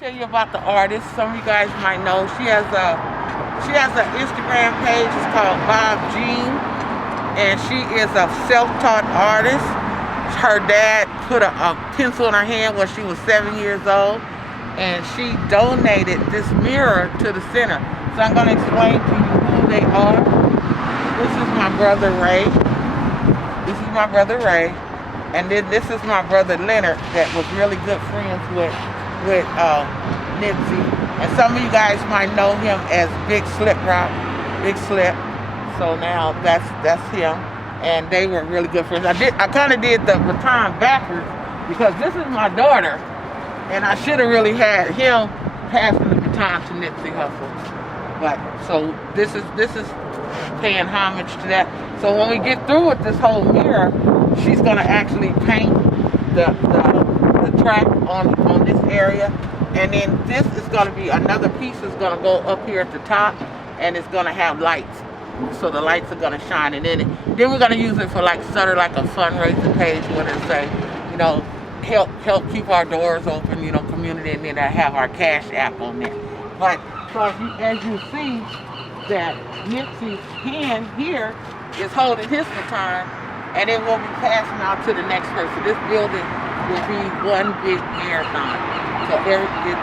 Tell you about the artist. Some of you guys might know. She has an Instagram page. It's called Bob Jean, and she is a self-taught artist. Her dad put a pencil in her hand when she was 7 years old, and she donated this mirror to the center. So I'm going to explain to you who they are. This is my brother Ray. This is my brother Ray, and then this is my brother Leonard that was really good friends with Nipsey. And some of you guys might know him as Big Slip Rock, Big Slip. So now that's him, and they were really good friends. I kind of did the baton backwards because this is my daughter, and I should have really had him passing the baton to Nipsey Hussle. But so this is paying homage to that. So when we get through with this whole mirror, she's gonna actually paint the track on this area, and then this is gonna be another piece is gonna go up here at the top, and it's gonna have lights. So the lights are gonna shine in it. Then we're gonna use it for like sort of like a fundraising page where they say, help keep our doors open, community, and then I have our cash app on there. But so as you see that Nipsey's hand here is holding his baton, and then we'll be passing out to the next person. This building will be one big marathon. So it will be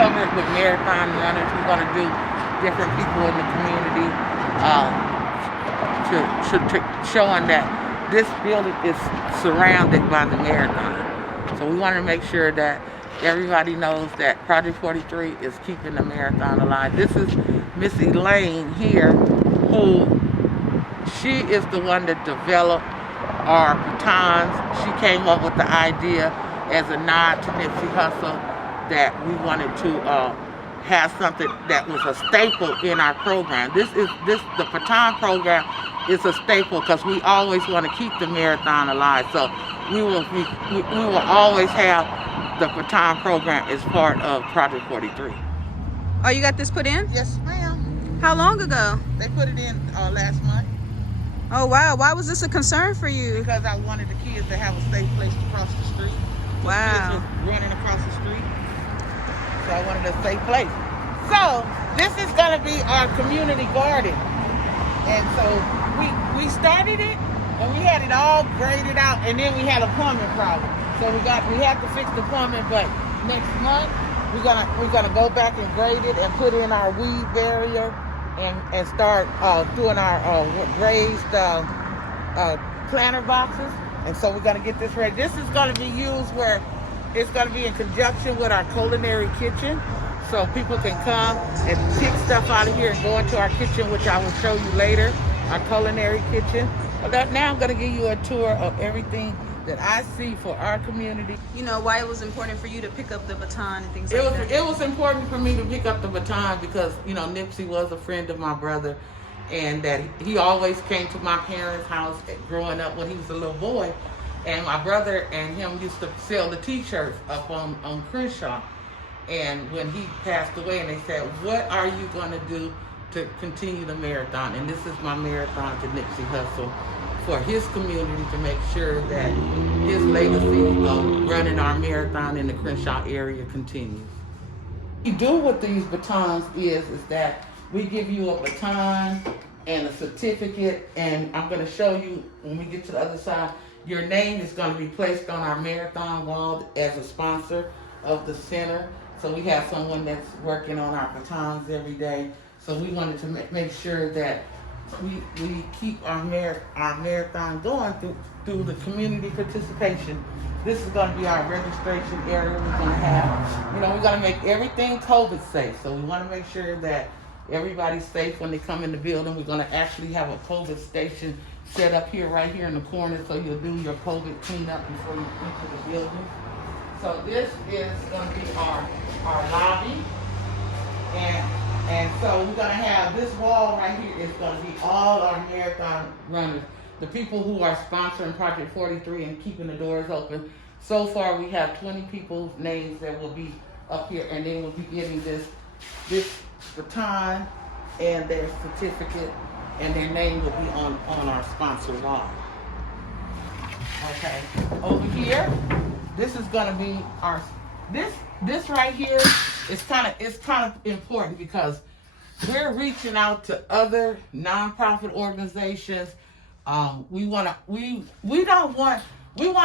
covered with marathon runners. We're going to do different people in the community showing that this building is surrounded by the marathon. So we want to make sure that everybody knows that Project 43 is keeping the marathon alive. This is Miss Elaine here, who she is the one that developed our batons. She came up with the idea as a nod to Nipsey Hussle that we wanted to have something that was a staple in our program. The baton program is a staple because we always want to keep the marathon alive. So we will always have the baton program as part of Project 43. Oh, you got this put in? Yes, ma'am. How long ago? They put it in last month. Oh, wow. Why was this a concern for you? Because I wanted the kids to have a safe place to cross the street. Wow. Kids just running across the street. So I wanted a safe place. So this is going to be our community garden. And so we started it, and we had it all graded out, and then we had a plumbing problem. So we had to fix the plumbing, but next month we're gonna go back and grade it and put in our weed barrier and start doing our raised planter boxes. And so we're gonna get this ready. This is gonna be used where it's gonna be in conjunction with our culinary kitchen. So people can come and pick stuff out of here and go into our kitchen, which I will show you later, our culinary kitchen. But now I'm gonna give you a tour of everything that I see for our community. You know, why it was important for you to pick up the baton and things like that? It was important for me to pick up the baton because, Nipsey was a friend of my brother, and that he always came to my parents' house growing up when he was a little boy. And my brother and him used to sell the t-shirts up on Crenshaw. And when he passed away, and they said, what are you gonna do to continue the marathon? And this is my marathon to Nipsey Hussle, for his community, to make sure that his legacy of running our marathon in the Crenshaw area continues. What we do with these batons is that we give you a baton and a certificate, and I'm going to show you when we get to the other side. Your name is going to be placed on our marathon wall as a sponsor of the center. So we have someone that's working on our batons every day. So we wanted to make sure that we keep our marathon going through the community participation. This is going to be our registration area we're going to have. We're going to make everything COVID safe. So we want to make sure that everybody's safe when they come in the building. We're going to actually have a COVID station set up here, right here in the corner, so you'll do your COVID cleanup before you enter the building. So this is going to be our lobby. And so we're going to have this wall right here is going to be all our marathon runners, the people who are sponsoring Project 43 and keeping the doors open. So far, we have 20 people's names that will be up here, and then we'll be getting this baton and their certificate, and their name will be on our sponsor wall. Okay, over here, this is going to be our this right here is kind of important because we're reaching out to other nonprofit organizations. We want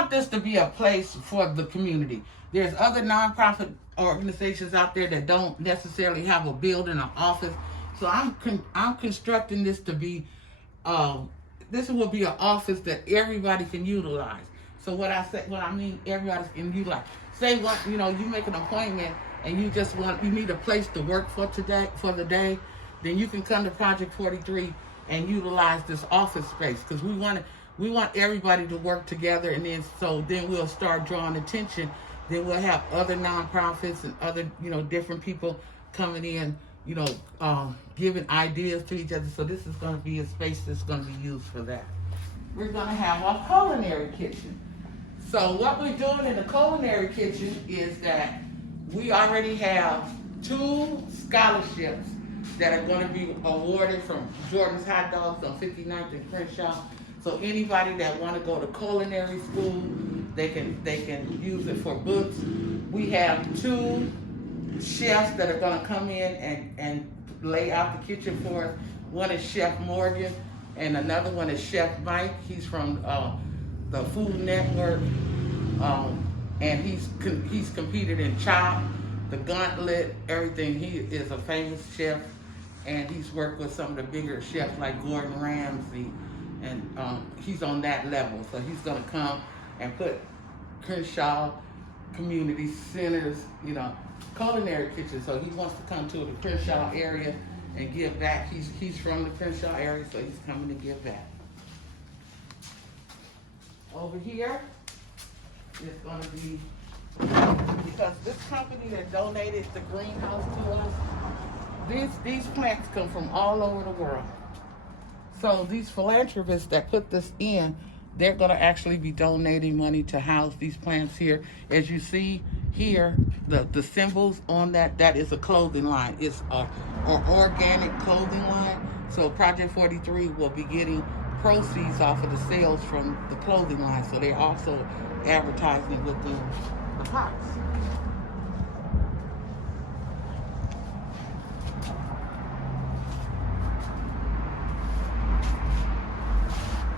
this to be a place for the community. There's other nonprofit organizations out there that don't necessarily have a building or office. So I'm constructing this to be this will be an office that everybody can utilize. So what I mean everybody can utilize. Say you make an appointment and you need a place to work for the day, then you can come to Project 43 and utilize this office space because we want everybody to work together, and then we'll start drawing attention. Then we'll have other nonprofits and other different people coming in, giving ideas to each other. So this is going to be a space that's going to be used for that. We're going to have our culinary kitchen. So what we're doing in the culinary kitchen is that we already have 2 scholarships that are going to be awarded from Jordan's Hot Dogs on 59th and Crenshaw. So anybody that want to go to culinary school, they can use it for books. We have 2 chefs that are going to come in and lay out the kitchen for us. One is Chef Morgan, and another one is Chef Mike. He's from the Food Network, and he's competed in Chop, the Gauntlet, everything. He is a famous chef, and he's worked with some of the bigger chefs like Gordon Ramsay, and he's on that level. So he's going to come and put Crenshaw Community Center's, culinary kitchen. So he wants to come to the Crenshaw area and give back. He's from the Crenshaw area, so he's coming to give back. Over here is going to be, because this company that donated the greenhouse to us, these plants come from all over the world. So these philanthropists that put this in, they're going to actually be donating money to house these plants here. As you see here, the symbols on that is a clothing line. It's an organic clothing line. So Project 43 will be getting proceeds off of the sales from the clothing line. So they're also advertising within the pots.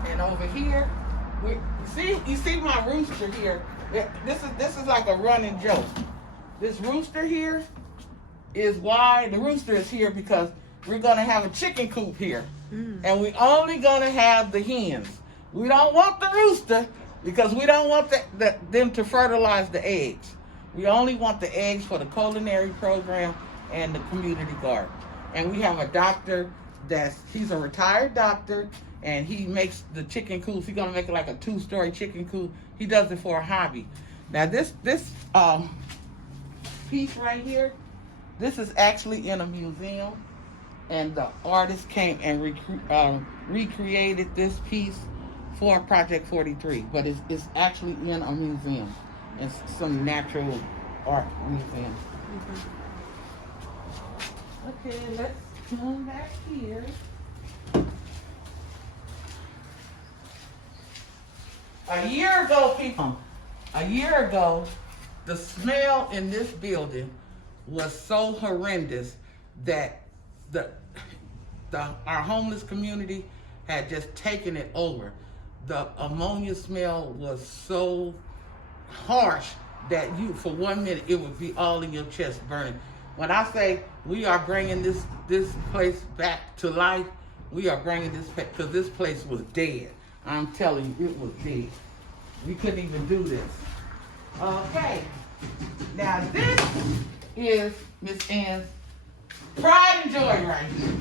And over here, you see my rooster here. This is like a running joke. This rooster here is why the rooster is here, because we're gonna have a chicken coop here, and we only gonna have the hens. We don't want the rooster because we don't want them to fertilize the eggs. We only want the eggs for the culinary program and the community garden. And we have a doctor he's a retired doctor, and he makes the chicken coops. He's gonna make it like a 2-story chicken coop. He does it for a hobby. Now this piece right here, this is actually in a museum, and the artist came and recreated this piece for Project 43, but it's actually in a museum. It's some natural art museum. Okay, let's come back here. A year ago, the smell in this building was so horrendous that our homeless community had just taken it over. The ammonia smell was so harsh that for 1 minute it would be all in your chest burning. When I say we are bringing this place back to life, we are bringing this back, because this place was dead. I'm telling you, it was dead. We couldn't even do this. Okay. Now this is Miss Ann's pride and joy right here.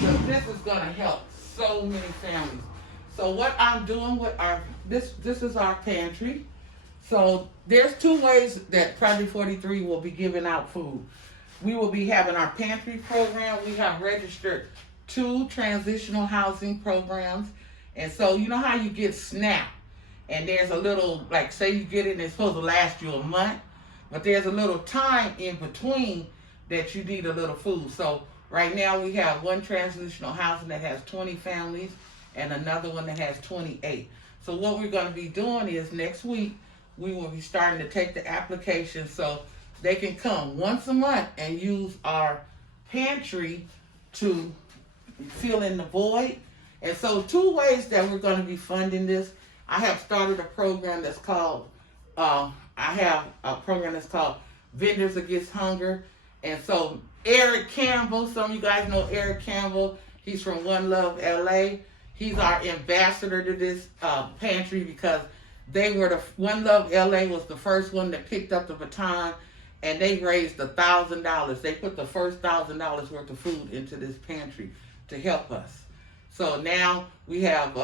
So this is gonna help so many families. So what I'm doing with this is our pantry. So there's 2 ways that Project 43 will be giving out food. We will be having our pantry program. We have registered 2 transitional housing programs. And so you know how you get SNAP, and there's a little, like, say you get it and it's supposed to last you a month, but there's a little time in between that you need a little food. So right now we have 1 transitional housing that has 20 families and another one that has 28. So what we're going to be doing is next week we will be starting to take the application. So they can come once a month and use our pantry to fill in the void. And so 2 ways that we're going to be funding this. I have started a program that's called, Vendors Against Hunger. And so Eric Campbell, some of you guys know Eric Campbell. He's from One Love LA. He's our ambassador to this pantry because they were One Love LA was the first one that picked up the baton, and they raised $1,000. They put the first $1,000 worth of food into this pantry to help us. So now we have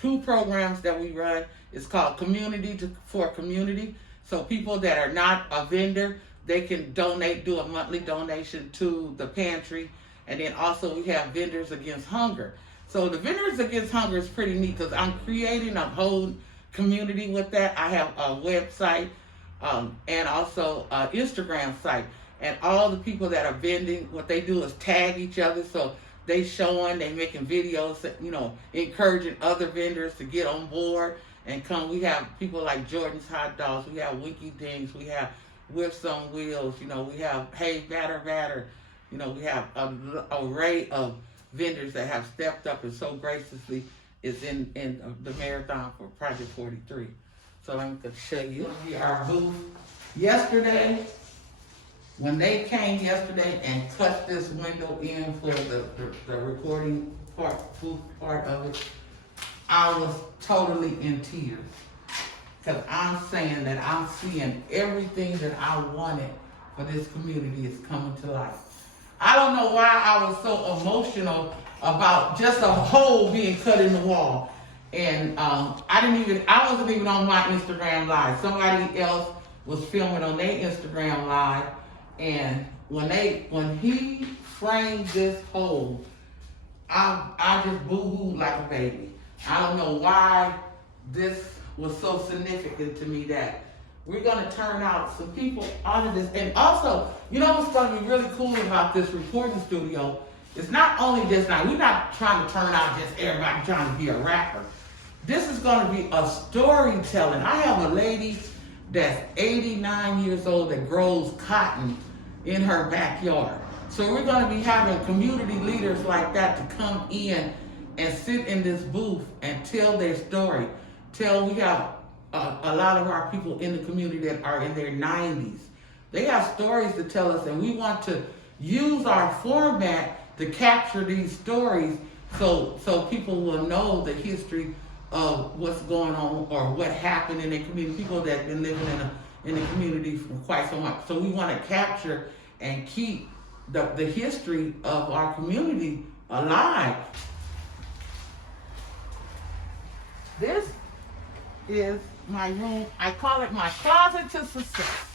2 programs that we run. It's called Community for Community. So people that are not a vendor, they can donate, do a monthly donation to the pantry. And then also we have Vendors Against Hunger. So the Vendors Against Hunger is pretty neat because I'm creating a whole community with that. I have a website and also an Instagram site. And all the people that are vending, what they do is tag each other. So they showing, they making videos, encouraging other vendors to get on board and come. We have people like Jordan's Hot Dogs. We have Winky Dings. We have Whips on Wheels. We have Hey Batter. We have an array of vendors that have stepped up and so graciously is in the marathon for Project 43. So I'm going to show you our booth. Yesterday, when they came yesterday and cut this window in for the recording booth part of it, I was totally in tears. Because I'm saying that I'm seeing everything that I wanted for this community is coming to life. I don't know why I was so emotional about just a hole being cut in the wall. And I wasn't even on my Instagram Live. Somebody else was filming on their Instagram Live. And when he framed this hole, I just boo-hooed like a baby. I don't know why this was so significant to me that we're going to turn out some people out of this. And also, what's going to be really cool about this recording studio? It's not only just now, we're not trying to turn out just everybody trying to be a rapper. This is going to be a storytelling. I have a lady that's 89 years old that grows cotton in her backyard. So we're going to be having community leaders like that to come in and sit in this booth and tell their story. We have a lot of our people in the community that are in their 90s. They have stories to tell us, and we want to use our format to capture these stories so people will know the history of what's going on or what happened in their community, people that have been living in the community for quite so much. So we want to capture and keep the history of our community alive. This is my room. I call it my closet to success.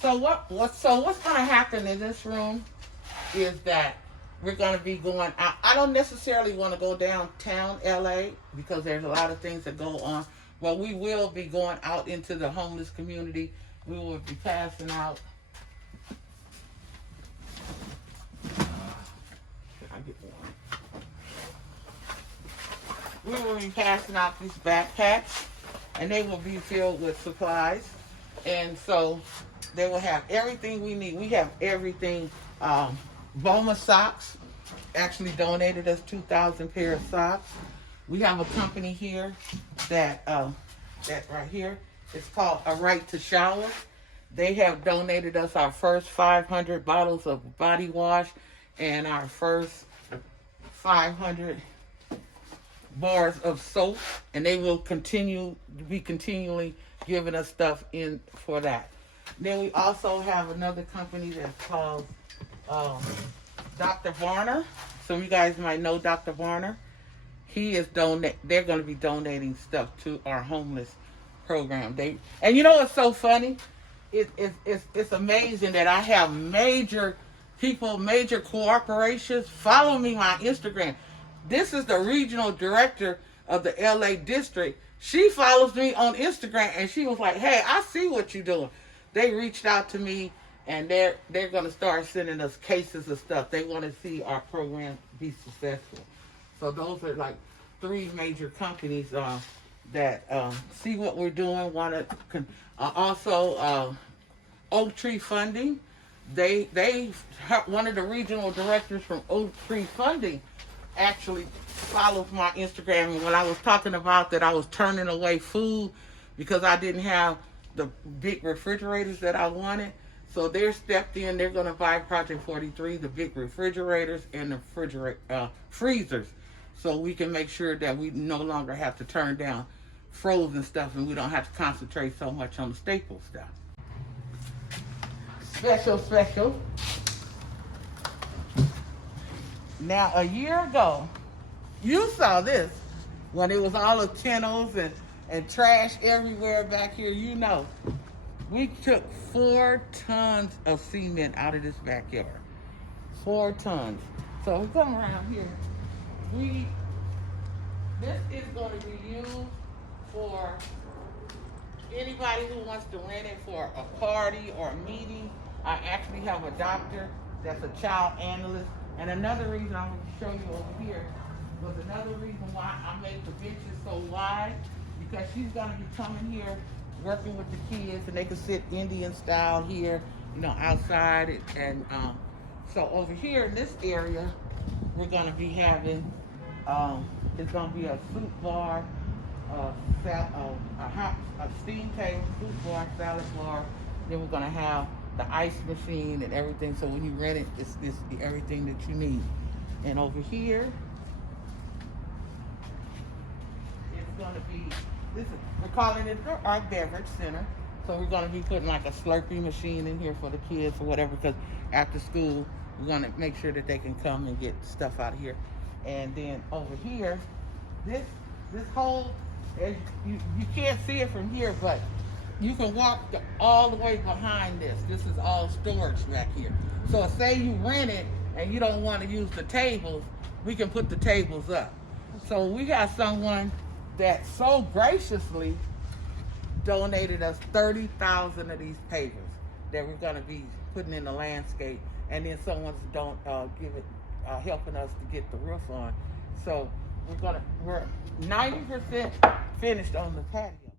So what's going to happen in this room is that we're going to be going out. I don't necessarily want to go downtown LA because there's a lot of things that go on. Well, we will be going out into the homeless community. We will be passing out. We will be passing out these backpacks, and they will be filled with supplies. And so they will have everything we need. We have everything. Boma Socks actually donated us 2,000 pair of socks. We have a company here that right here, it's called A Right to Shower. They have donated us our first 500 bottles of body wash and our first 500 bars of soap, and they will be continually giving us stuff in for that. Then we also have another company that's called Dr. Varner. Some of you guys might know Dr. Varner. They're going to be donating stuff to our homeless program. And it's so funny. It's amazing that I have major people, major corporations follow me on Instagram. This is the regional director of the LA district. She follows me on Instagram, and she was like, "Hey, I see what you're doing." They reached out to me, and they're going to start sending us cases of stuff. They want to see our program be successful. So those are like 3 major companies that see what we're doing. Also, Oak Tree Funding. One of the regional directors from Oak Tree Funding actually follows my Instagram. And when I was talking about that, I was turning away food because I didn't have the big refrigerators that I wanted. So they're stepped in. They're going to buy Project 43, the big refrigerators and the freezers, so we can make sure that we no longer have to turn down frozen stuff and we don't have to concentrate so much on the staple stuff. Special. Now, a year ago, you saw this when it was all of kennels and trash everywhere back here. You know, we took 4 tons of cement out of this backyard. 4 tons. So we come around here. This is going to be used for anybody who wants to rent it for a party or a meeting. I actually have a doctor that's a child analyst. And another reason I'm going to show you over here was another reason why I made the benches so wide, because she's going to be coming here working with the kids, and they can sit Indian style here, you know, outside. And so over here in this area, we're going to be having, it's going to be a soup bar, a steam table, soup bar, salad bar. Then we're going to have the ice machine and everything. So when you rent it, it's everything that you need. And over here, it's going to be, we're calling it our beverage center. So we're going to be putting like a Slurpee machine in here for the kids or whatever, because after school, we're going to make sure that they can come and get stuff out of here. And then over here, this whole, you can't see it from here, but you can walk all the way behind this. This is all storage back here. So say you rent it and you don't want to use the tables, we can put the tables up. So we got someone that so graciously donated us 30,000 of these pavers that we're going to be putting in the landscape, and then someone's helping us to get the roof on. So we're 90% finished on the patio.